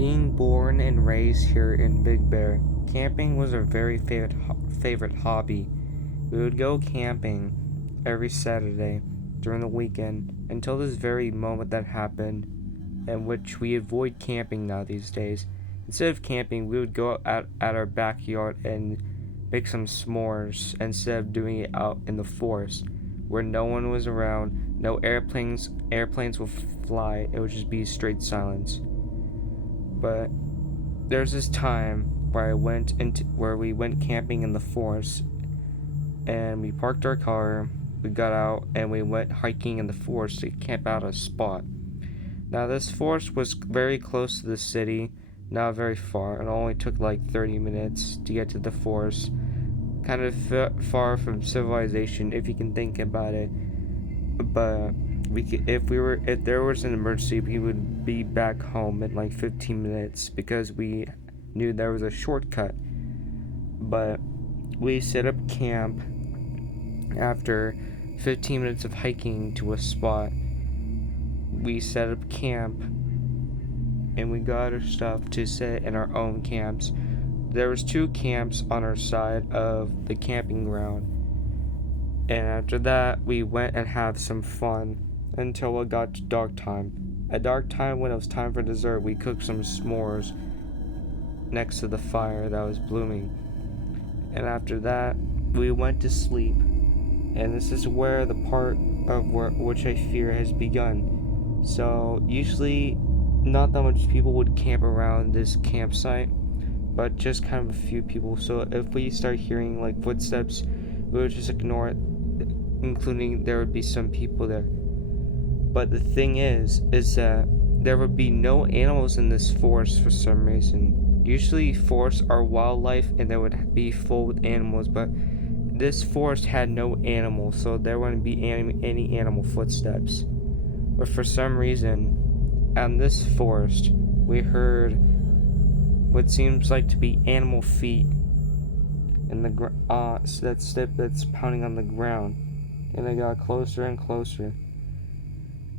Being born and raised here in Big Bear, camping was a very favorite hobby. We would go camping every Saturday during the weekend until this very moment that happened, in which we avoid camping now these days. Instead of camping, we would go out at our backyard and make some s'mores instead of doing it out in the forest where no one was around, no airplanes will fly, it would just be straight silence. But there's this time where we went camping in the forest, and we parked our car, we got out, and we went hiking in the forest to camp out a spot. Now this forest was very close to the city, not very far. It only took like 30 minutes to get to the forest. Kind of far from civilization if you can think about it. But if there was an emergency, we would be back home in like 15 minutes because we knew there was a shortcut. But we set up camp after 15 minutes of hiking to a spot. We set up camp and we got our stuff to set in our own camps. There was 2 camps on our side of the camping ground. And after that, we went and had some fun until it got to dark time. At dark time, when it was time for dessert, we cooked some s'mores next to the fire that was blooming. And after that, we went to sleep. And this is where the part of which I fear has begun. So, usually, not that much people would camp around this campsite, but just kind of a few people. So, if we start hearing like footsteps, we would just ignore it, including there would be some people there. But the thing is that there would be no animals in this forest for some reason. Usually forests are wildlife and they would be full with animals, but this forest had no animals, so there wouldn't be any animal footsteps. But for some reason, on this forest, we heard what seems like to be animal feet in the that's pounding on the ground, and it got closer and closer.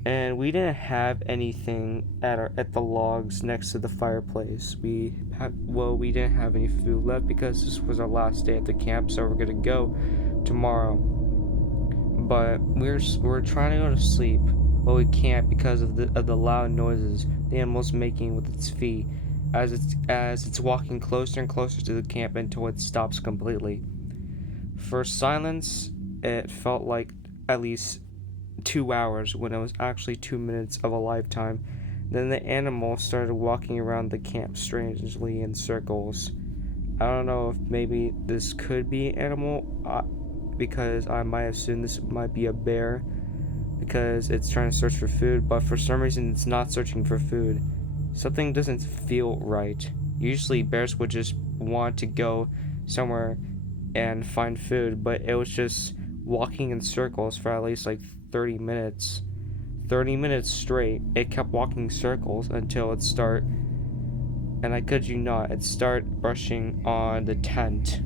And we didn't have anything at the logs next to the fireplace. We didn't have any food left because this was our last day at the camp, so we're gonna go tomorrow. But we're trying to go to sleep, but we can't because of the loud noises the animal's making with its feet as it's walking closer and closer to the camp until it stops completely. For silence, it felt like at least 2 hours when it was actually 2 minutes of a lifetime. Then the animal started walking around the camp strangely in circles. I don't know if maybe this could be an animal, because I might assume this might be a bear because it's trying to search for food, but for some reason it's not searching for food. Something doesn't feel right. Usually bears would just want to go somewhere and find food, but it was just walking in circles for at least like 30 minutes. 30 minutes straight, it kept walking circles until it started, and I kid you not, it started brushing on the tent.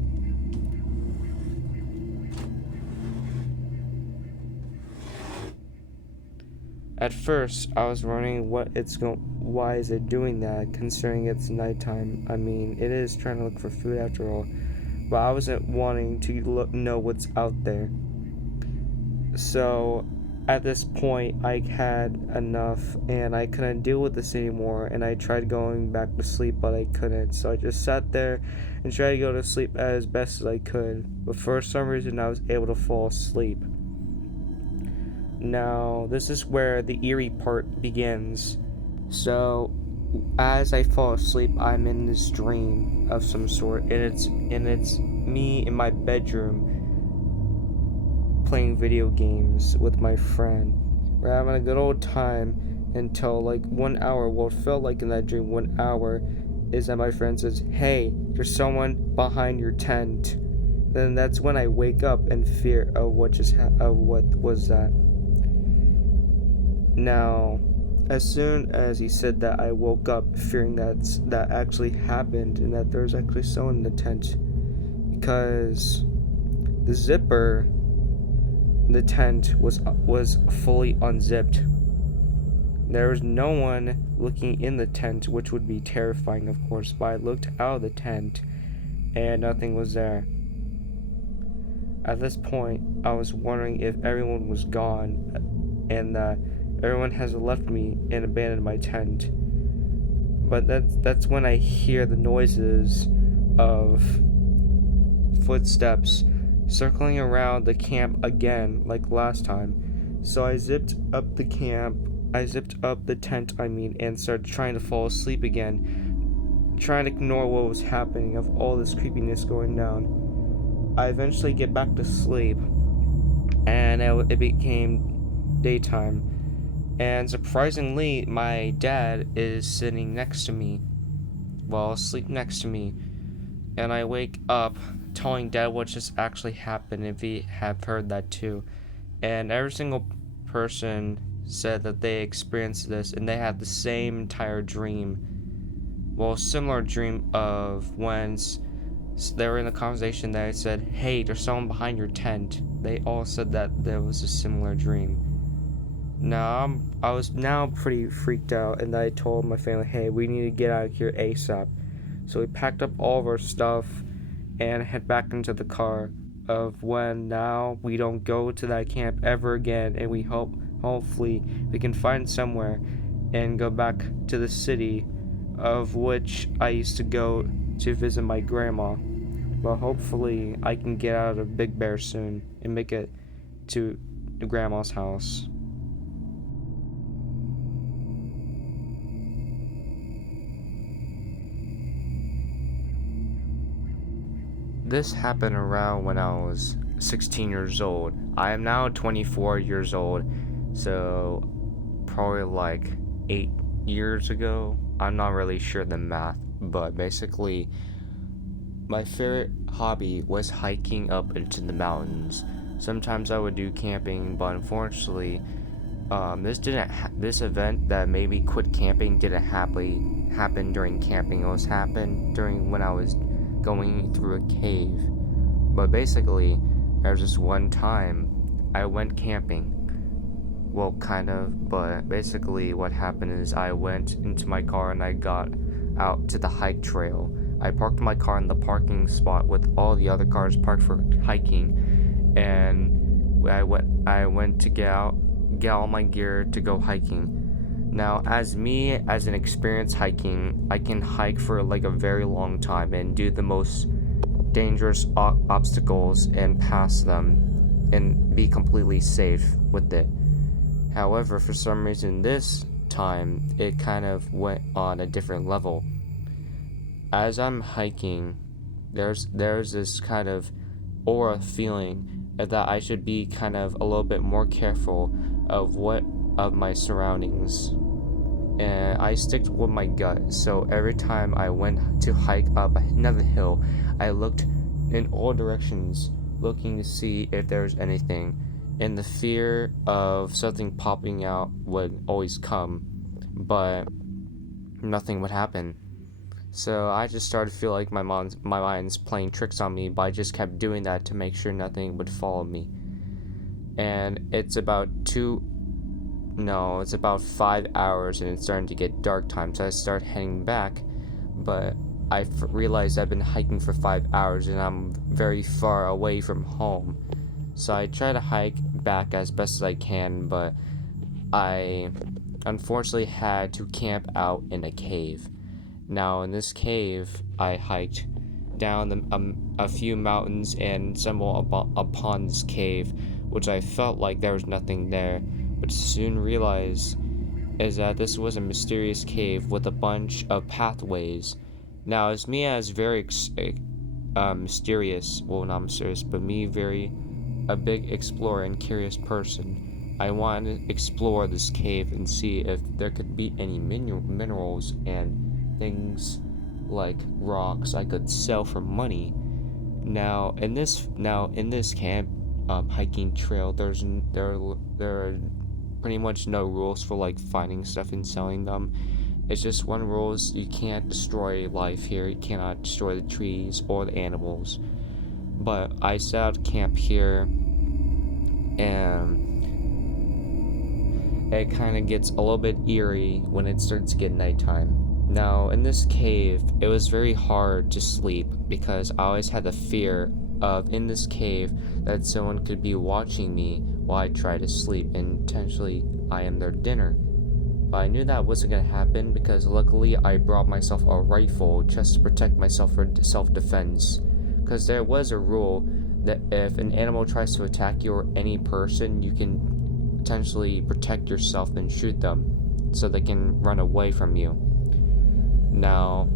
At first, I was wondering why is it doing that, considering it's nighttime. I mean, it is trying to look for food after all, but I wasn't wanting to know what's out there. So, at this point, I had enough, and I couldn't deal with this anymore, and I tried going back to sleep, but I couldn't. So I just sat there and tried to go to sleep as best as I could, but for some reason I was able to fall asleep. Now, this is where the eerie part begins. So, as I fall asleep, I'm in this dream of some sort, and it's me in my bedroom playing video games with my friend. We're having a good old time until like 1 hour. What felt like in that dream 1 hour is that my friend says, "Hey, there's someone behind your tent." Then that's when I wake up in fear of what was that. Now, as soon as he said that, I woke up fearing that actually happened and that there's actually someone in the tent, because the zipper in the tent was fully unzipped. There was no one looking in the tent, which would be terrifying, of course, but I looked out of the tent and nothing was there. At this point, I was wondering if everyone was gone and that everyone has left me and abandoned my tent. But that's when I hear the noises of footsteps circling around the camp again, like last time. So I zipped up the tent, and started trying to fall asleep again, trying to ignore what was happening of all this creepiness going down. I eventually get back to sleep, and it became daytime. And surprisingly, my dad is sitting next to me, asleep next to me. And I wake up telling Dad what just actually happened, if he had heard that too. And every single person said that they experienced this, and they had the same entire dream. Similar dream of when they were in a conversation that I said, "Hey, there's someone behind your tent." They all said that there was a similar dream. Now, I was now pretty freaked out, and I told my family, "Hey, we need to get out of here ASAP." So we packed up all of our stuff and head back into the car of when now we don't go to that camp ever again, and we hopefully we can find somewhere and go back to the city of which I used to go to visit my grandma. But hopefully I can get out of Big Bear soon and make it to the grandma's house. This happened around when I was 16 years old. I am now 24 years old, so probably like 8 years ago. I'm not really sure the math, but basically my favorite hobby was hiking up into the mountains. Sometimes I would do camping, but unfortunately, this event that made me quit camping didn't happen during camping. It was happened during when I was going through a cave. But basically, there was this one time I went camping. Well, kind of, but basically what happened is I went into my car and I got out to the hike trail. I parked my car in the parking spot with all the other cars parked for hiking, and I went to get all my gear to go hiking. Now, as an experienced hiking, I can hike for like a very long time and do the most dangerous obstacles and pass them and be completely safe with it. However, for some reason this time it kind of went on a different level. As I'm hiking, there's this kind of aura feeling that I should be kind of a little bit more careful of my surroundings. And I stick with my gut, so every time I went to hike up another hill, I looked in all directions looking to see if there's anything, and the fear of something popping out would always come, but nothing would happen. So I just started to feel like my mind's playing tricks on me, but I just kept doing that to make sure nothing would follow me. And it's about 5 hours and it's starting to get dark time, so I start heading back, but I realized I've been hiking for 5 hours and I'm very far away from home. So I try to hike back as best as I can, but I unfortunately had to camp out in a cave. Now, in this cave, I hiked down a few mountains and stumbled upon this cave, which I felt like there was nothing there, but soon realized is that this was a mysterious cave with a bunch of pathways. Now, as me as very mysterious, well, not mysterious, but me very a big explorer and curious person, I wanted to explore this cave and see if there could be any minerals and things like rocks I could sell for money. Now in this camp hiking trail, there are pretty much no rules for like finding stuff and selling them. It's just one rule is you can't destroy life here. You cannot destroy the trees or the animals. But I set out camp here, and it kind of gets a little bit eerie when it starts to get nighttime. Now, in this cave, it was very hard to sleep because I always had the fear of in this cave that someone could be watching me while I try to sleep and potentially I am their dinner. But I knew that wasn't going to happen because luckily I brought myself a rifle just to protect myself for self-defense. Because there was a rule that if an animal tries to attack you or any person, you can potentially protect yourself and shoot them so they can run away from you. Now,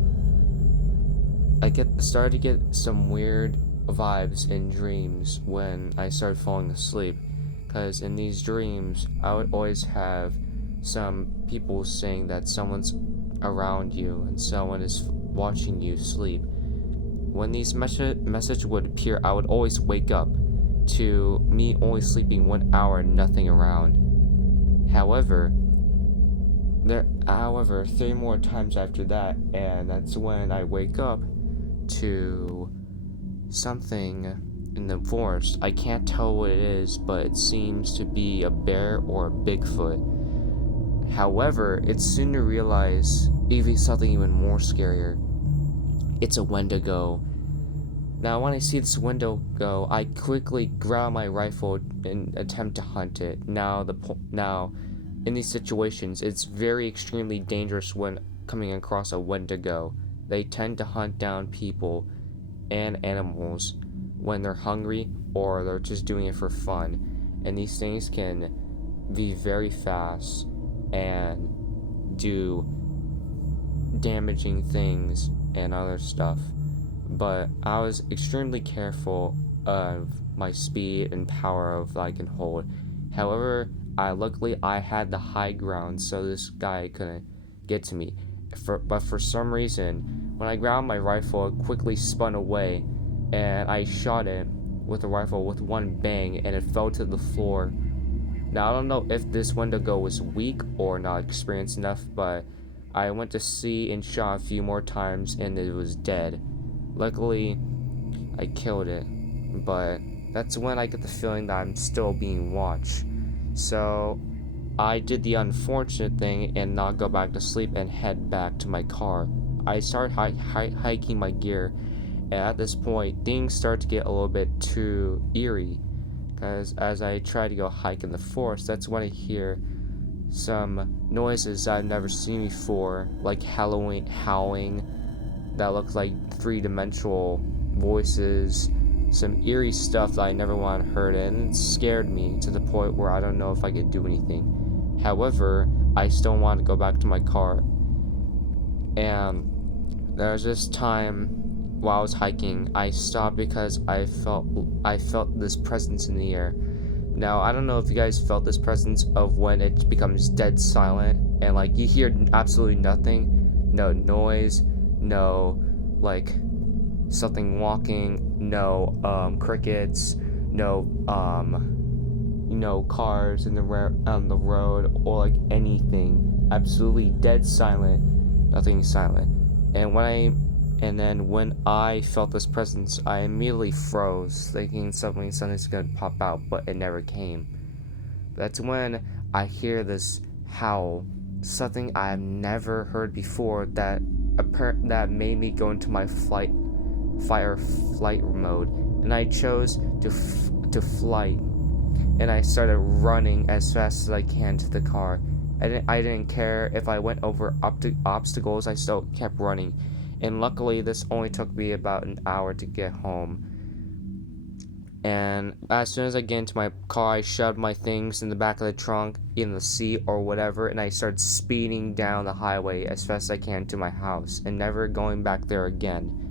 I started to get some weird vibes in dreams when I started falling asleep. Because in these dreams, I would always have some people saying that someone's around you and someone is watching you sleep. When these message would appear, I would always wake up to me only sleeping 1 hour and nothing around. However, 3 more times after that, and that's when I wake up to something in the forest. I can't tell what it is, but it seems to be a bear or a Bigfoot. However, it's soon to realize something even more scarier. It's a Wendigo. Now, when I see this Wendigo, I quickly grab my rifle and attempt to hunt it. Now, in these situations, it's very extremely dangerous when coming across a Wendigo. They tend to hunt down people and animals when they're hungry or they're just doing it for fun. And these things can be very fast and do damaging things and other stuff. But I was extremely careful of my speed and power of I can hold. However, luckily I had the high ground, so this guy couldn't get to me. But for some reason, when I grabbed my rifle, it quickly spun away, and I shot it with the rifle with one bang, and it fell to the floor. Now I don't know if this Wendigo was weak or not experienced enough, but I went to see and shot a few more times, and it was dead. Luckily, I killed it, but that's when I get the feeling that I'm still being watched. So I did the unfortunate thing and not go back to sleep and head back to my car. I started hiking my gear, and at this point, things start to get a little bit too eerie. Because as I try to go hike in the forest, that's when I hear some noises I've never seen before, like howling that looked like three-dimensional voices, some eerie stuff that I never want to heard, and it scared me to the point where I don't know if I could do anything. However, I still want to go back to my car. And there was this time while I was hiking, I stopped because I felt this presence in the air. Now, I don't know if you guys felt this presence of when it becomes dead silent and like you hear absolutely nothing, no noise, no like something walking, no crickets, no cars on the road or like anything. Absolutely dead silent, nothing silent. And then when I felt this presence, I immediately froze, thinking something's gonna pop out, but it never came. That's when I hear this howl, something I have never heard before that made me go into my fight or flight mode, and I chose to flight, and I started running as fast as I can to the car. I didn't care if I went over obstacles, I still kept running. And luckily, this only took me about an hour to get home. And as soon as I get into my car, I shoved my things in the back of the trunk, in the seat or whatever, and I started speeding down the highway as fast as I can to my house, and never going back there again.